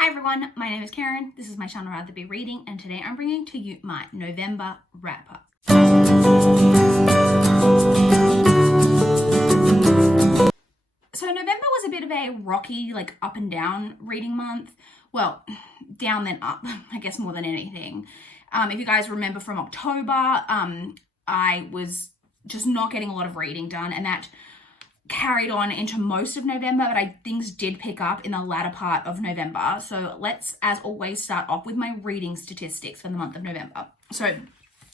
Hi everyone, my name is Karen, this is my channel RatherBeReading, and today I'm bringing to you my November wrap-up. So November was a bit of a rocky, up and down reading month. Well, down then up, I guess more than anything. If you guys remember from October, I was just not getting a lot of reading done, and that carried on into most of November, but things did pick up in the latter part of November. So let's, as always, start off with my reading statistics for the month of November. So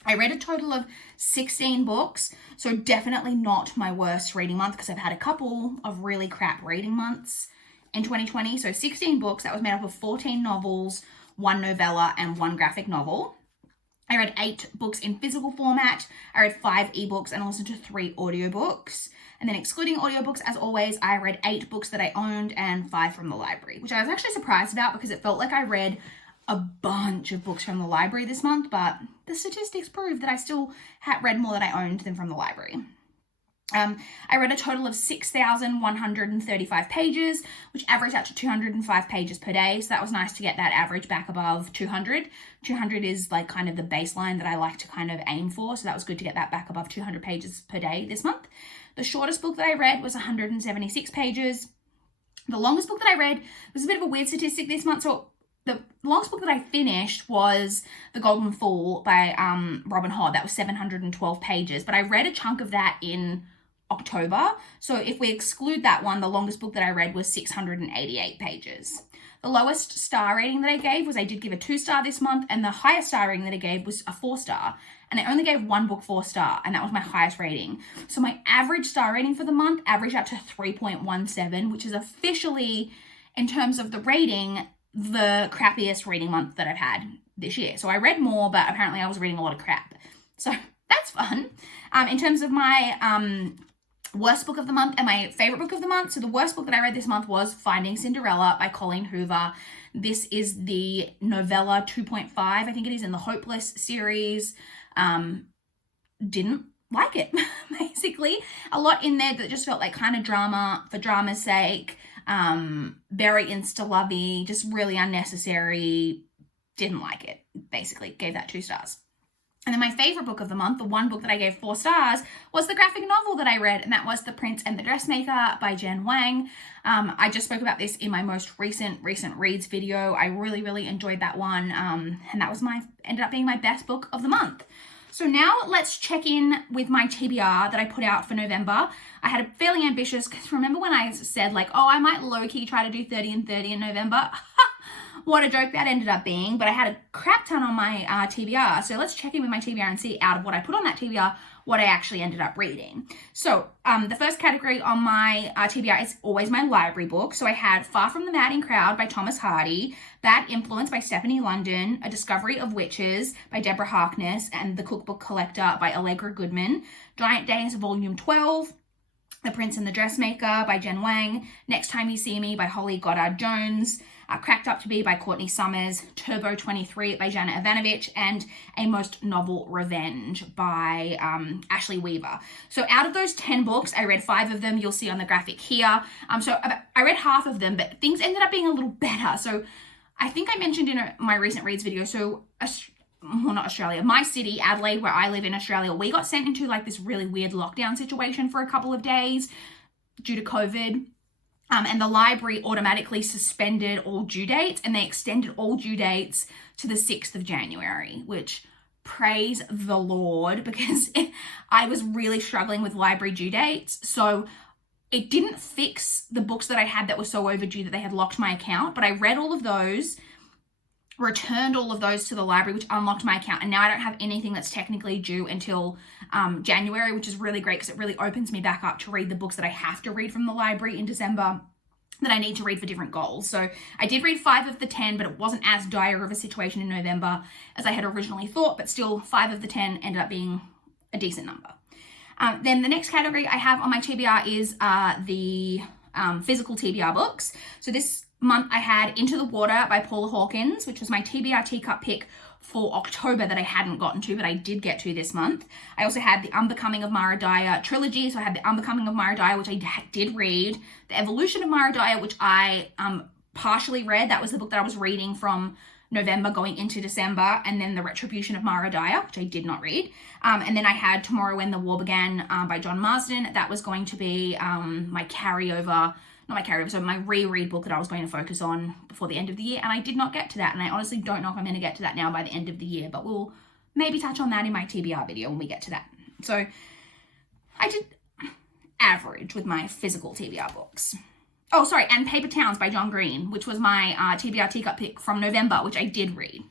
I read a total of 16 books, so definitely not my worst reading month because I've had a couple of really crap reading months in 2020. So 16 books, that was made up of 14 novels, 1 novella, and 1 graphic novel. I read 8 books in physical format, I read 5 ebooks, and I listened to 3 audiobooks. And then excluding audiobooks, as always, I read 8 books that I owned and 5 from the library, which I was actually surprised about because it felt like I read a bunch of books from the library this month, but the statistics prove that I still had read more than I owned than from the library. I read a total of 6,135 pages, which averaged out to 205 pages per day. So that was nice to get that average back above 200. 200 is kind of the baseline that I like to kind of aim for. So that was good to get that back above 200 pages per day this month. The shortest book that I read was 176 pages. The longest book that I read was a bit of a weird statistic this month. So the longest book that I finished was The Golden Fool by Robin Hood. That was 712 pages, but I read a chunk of that in October. So if we exclude that one, the longest book that I read was 688 pages. The lowest star rating that I gave was I did give a 2-star this month, and the highest star rating that I gave was a 4-star. And I only gave one book 4-star, and that was my highest rating. So my average star rating for the month averaged out to 3.17, which is officially, in terms of the rating, the crappiest reading month that I've had this year. So I read more, but apparently I was reading a lot of crap. So that's fun. In terms of my worst book of the month and my favorite book of the month. So the worst book that I read this month was Finding Cinderella by Colleen Hoover. This is the novella 2.5, I think it is, in the Hopeless series. Didn't like it, basically. A lot in there that just felt like kind of drama for drama's sake. Very insta-lovey, just really unnecessary. Didn't like it, basically. Gave that 2 stars. And then my favorite book of the month, the one book that I gave 4 stars, was the graphic novel that I read, and that was The Prince and the Dressmaker by Jen Wang. I just spoke about this in my most recent reads video. I really enjoyed that one, and that was ended up being my best book of the month. So now let's check in with my TBR that I put out for November. I had a fairly ambitious, because remember when I said I might low-key try to do 30 and 30 in November? What a joke that ended up being, but I had a crap ton on my TBR. So let's check in with my TBR and see out of what I put on that TBR, what I actually ended up reading. So the first category on my TBR is always my library book. So I had Far From the Madding Crowd by Thomas Hardy, Bad Influence by Stephanie London, A Discovery of Witches by Deborah Harkness, and The Cookbook Collector by Allegra Goodman, Giant Days Volume 12, The Prince and the Dressmaker by Jen Wang, Next Time You See Me by Holly Goddard Jones, Cracked Up to Be by Courtney Summers, Turbo 23 by Jana Ivanovic, and A Most Novel Revenge by Ashley Weaver. So out of those 10 books, I read 5 of them. You'll see on the graphic here. So I read half of them, but things ended up being a little better. So I think I mentioned in my recent reads video, not Australia, my city, Adelaide, where I live in Australia, we got sent into this really weird lockdown situation for a couple of days due to COVID. And the library automatically suspended all due dates, and they extended all due dates to the 6th of January, which, praise the Lord, because I was really struggling with library due dates. So it didn't fix the books that I had that were so overdue that they had locked my account, but I read all of those, returned all of those to the library, which unlocked my account, and now I don't have anything that's technically due until January, which is really great because it really opens me back up to read the books that I have to read from the library in December that I need to read for different goals. So I did read 5 of the 10, but it wasn't as dire of a situation in November as I had originally thought, but still 5 of the 10 ended up being a decent number. Then the next category I have on my TBR is the physical TBR books. So this month I had Into the Water by Paula Hawkins, which was my TBR teacup pick for October that I hadn't gotten to, but I did get to this month. I also had the Unbecoming of Mara Dyer trilogy. So I had the Unbecoming of Mara Dyer, which I did read, the Evolution of Mara Dyer, which I partially read. That was the book that I was reading from November going into December, and then The Retribution of Mara Dyer, which I did not read. And then I had Tomorrow When the War Began by John Marsden. That was going to be my carryover, not my carryover, so my reread book that I was going to focus on before the end of the year, and I did not get to that, and I honestly don't know if I'm going to get to that now by the end of the year, but we'll maybe touch on that in my TBR video when we get to that. So I did average with my physical TBR books. Oh, sorry, and Paper Towns by John Green, which was my TBR teacup pick from November, which I did read.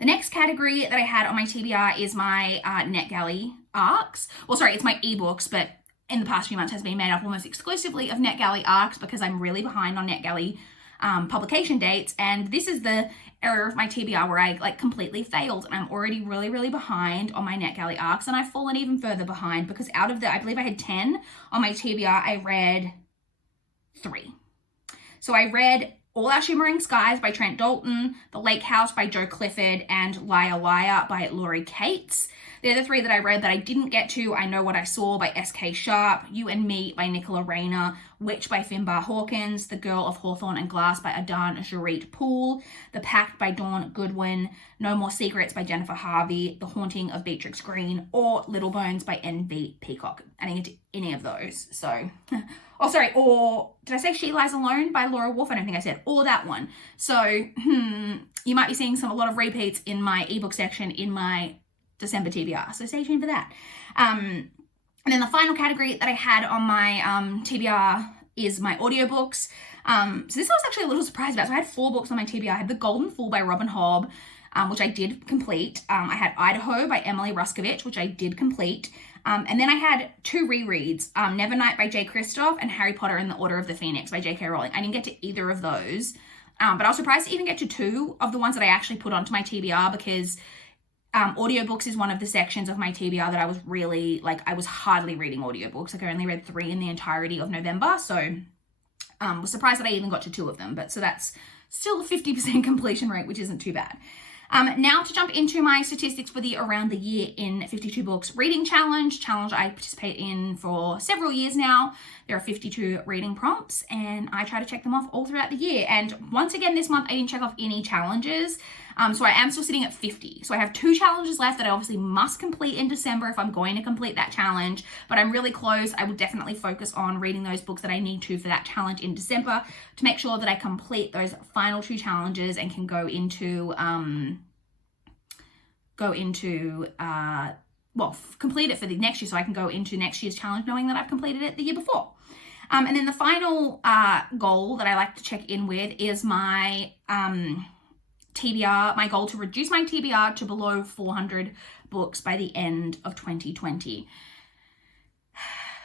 The next category that I had on my TBR is my NetGalley ARCs. Well, sorry, it's my ebooks, but in the past few months has been made up almost exclusively of NetGalley ARCs because I'm really behind on NetGalley publication dates, and this is the area of my TBR where I completely failed, and I'm already really, really behind on my NetGalley ARCs, and I've fallen even further behind because out of I believe I had 10 on my TBR, I read 3. So I read All Our Shimmering Skies by Trent Dalton, The Lake House by Joe Clifford, and Liar Liar by Laurie Cates. They're the 3 that I read that I didn't get to. I Know What I Saw by S.K. Sharp, You and Me by Nicola Rayner, Witch by Finbar Hawkins, The Girl of Hawthorne and Glass by Adan Jarit Poole, The Pact by Dawn Goodwin, No More Secrets by Jennifer Harvey, The Haunting of Beatrix Green, or Little Bones by N.V. Peacock. I didn't get to any of those, so... Oh, sorry, or did I say She Lies Alone by Laura Wolfe? I don't think I said, or that one. So, you might be seeing a lot of repeats in my ebook section in my December TBR, so stay tuned for that. And then the final category that I had on my TBR is my audiobooks. So this I was actually a little surprised about. So I had 4 books on my TBR. I had The Golden Fool by Robin Hobb, which I did complete. I had Idaho by Emily Ruskovich, which I did complete. And then I had 2 rereads, Nevernight by Jay Kristoff and Harry Potter and the Order of the Phoenix by J.K. Rowling. I didn't get to either of those, but I was surprised to even get to 2 of the ones that I actually put onto my TBR because audiobooks is one of the sections of my TBR that I was really, I was hardly reading audiobooks. I only read 3 in the entirety of November, so was surprised that I even got to 2 of them, but so that's still a 50% completion rate, which isn't too bad. Now to jump into my statistics for the Around the Year in 52 Books Reading Challenge I participate in for several years now. There are 52 reading prompts and I try to check them off all throughout the year. And once again, this month I didn't check off any challenges. So I am still sitting at 50. So I have 2 challenges left that I obviously must complete in December if I'm going to complete that challenge, but I'm really close. I will definitely focus on reading those books that I need to for that challenge in December to make sure that I complete those final 2 challenges and can complete it for the next year so I can go into next year's challenge knowing that I've completed it the year before. And then the final goal that I like to check in with is my TBR, my goal to reduce my TBR to below 400 books by the end of 2020.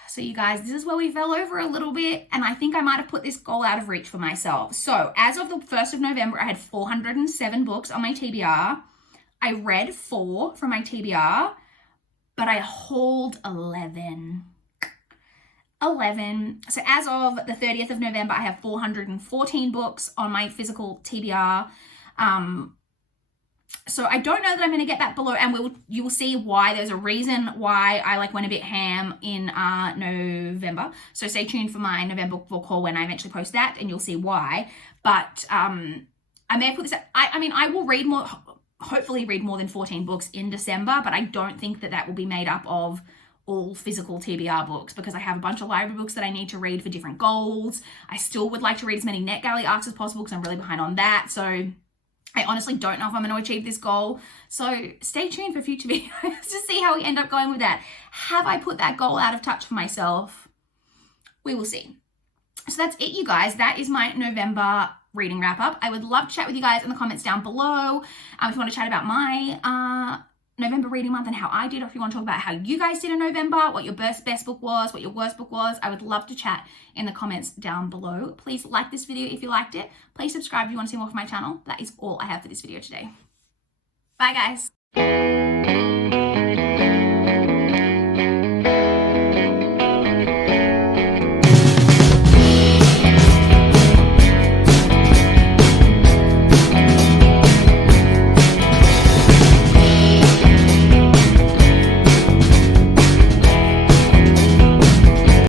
So you guys, this is where we fell over a little bit, and I think I might have put this goal out of reach for myself. So as of the 1st of November, I had 407 books on my TBR. I read 4 from my TBR, but I hauled 11. So as of the 30th of November, I have 414 books on my physical TBR. So I don't know that I'm going to get that below, and you will see why. There's a reason why I went a bit ham in November. So stay tuned for my November book haul when I eventually post that, and you'll see why. But I may have put this. I will read more. Hopefully read more than 14 books in December, but I don't think that will be made up of all physical TBR books because I have a bunch of library books that I need to read for different goals. I still would like to read as many NetGalley ARCs as possible because I'm really behind on that. So I honestly don't know if I'm going to achieve this goal. So stay tuned for future videos to see how we end up going with that. Have I put that goal out of touch for myself? We will see. So that's it, you guys. That is my November reading wrap up. I would love to chat with you guys in the comments down below. If you want to chat about my November reading month and how I did, or if you want to talk about how you guys did in November, what your best book was, what your worst book was, I would love to chat in the comments down below. Please like this video if you liked it. Please subscribe if you want to see more from my channel. That is all I have for this video today. Bye, guys.